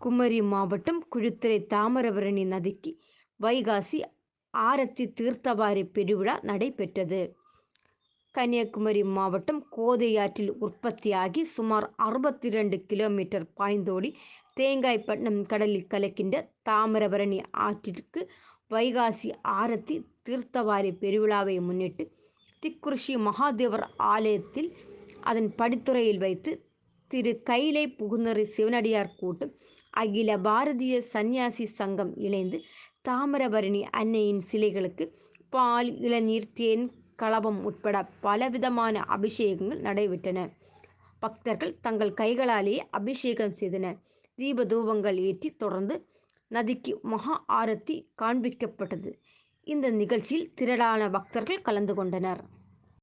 குமரி மாவட்டம் குழுத்துறை தாமிரபரணி நதிக்கு வைகாசி ஆரத்தி தீர்த்தவாரி பெருவிழா நடைபெற்றது. கன்னியாகுமரி மாவட்டம் கோதையாற்றில் உற்பத்தியாகி சுமார் அறுபத்தி ரெண்டு கிலோமீட்டர் பாய்ந்தோடி தேங்காய்பட்டினம் கடலில் கலக்கின்ற தாமிரபரணி ஆற்றிற்கு வைகாசி ஆரத்தி தீர்த்தவாரி பெருவிழாவை முன்னிட்டு திக்குறிச்சி மகாதேவர் ஆலயத்தில் அதன் படித்துறையில் வைத்து திரு கைலை புகுந்தரி சிவனடியார் கூட்டம் அகில பாரதிய சந்நியாசி சங்கம் இணைந்து தாமிரபரணி அன்னையின் சிலைகளுக்கு பால் இளநீர் தேன் கலபம் உட்பட பலவிதமான அபிஷேகங்கள் நடைபெற்றன. பக்தர்கள் தங்கள் கைகளாலேயே அபிஷேகம் செய்தனர் தீப தூபங்கள் ஏற்றி தொடர்ந்து நதிக்கு மகா ஆரத்தி காண்பிக்கப்பட்டது. இந்த நிகழ்ச்சியில் திரளான பக்தர்கள் கலந்து கொண்டனர்.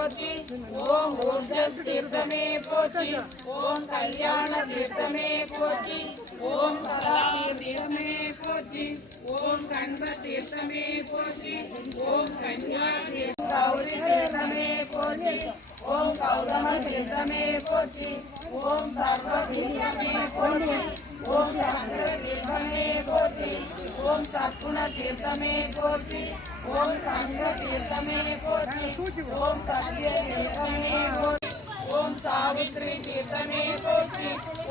போற்றி. ஓம் ஓஜஸ் தீர்த்தமே போற்றி. ஓம் கல்யாண தீர்த்தமே போற்றி. ஓம் கலா தீர்த்தமே போற்றி. ஓம் கண்ப தீர்த்தமே போற்றி. ஓம் கன்யா தீர்த்தம் கௌரி தீர்த்தமே போற்றி. ஓம் கௌதம தீர்த்தமே போற்றி. ஓம் சர்வ தீர்த்தமே போற்றி. ஓம் சங்கர தீர்த்தமே போற்றி. ஓம் சத்குண தீர்த்தமே போற்றி ஓம் சங்க தீர்த்தமே போற்றி ஓம் சத்ய தீர்த்தமே போற்றி ஓம் சாவித்ரி தீர்த்தமே போற்றி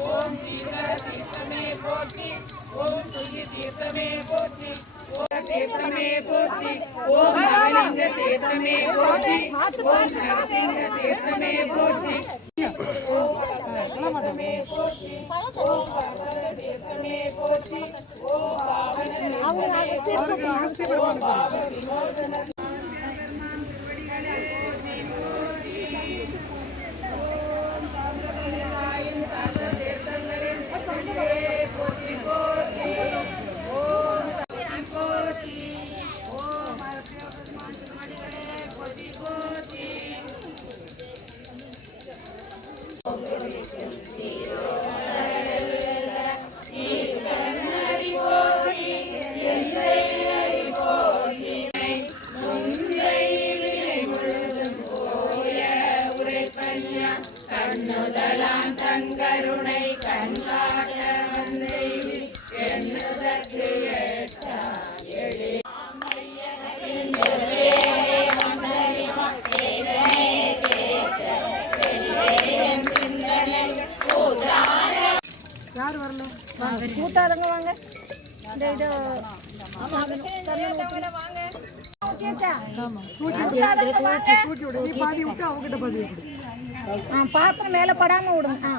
ஓம் சீதர தீர்த்தமே போற்றி ஓம் சுஜி தீர்த்தமே போற்றி ஓம் தீர்த்தமே போற்றி ஓம் நவலிங்க தீர்த்தமே போற்றி ஓம் நரசிங்க தீர்த்தமே போற்றி ஓம் தீர்த்தமே தீர்த்தமே ஓம் வாங்க. இந்த இது பாத்திரம் மேல படாம விடுங்க. ஆ.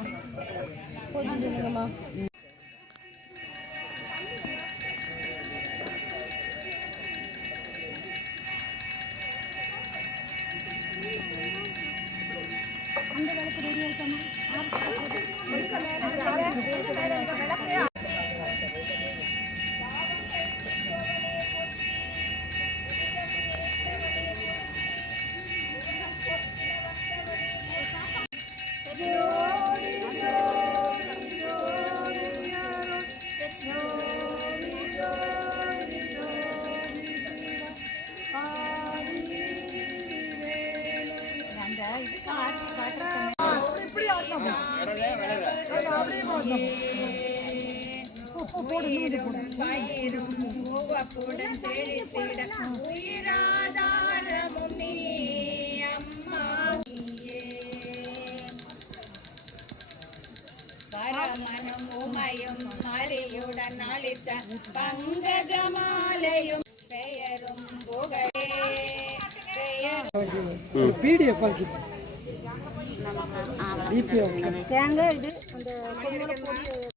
பயிரும் பூவப்புடன் தெளித்திட உயிராதாரமும் நீ அம்மா. பரமனும் உமையும் மறியுடன் அளித்த பங்கஜமாலையும் பெயரும் புகழே பிடிஎஃப் ஆக்கி தேங்காய் இது அந்த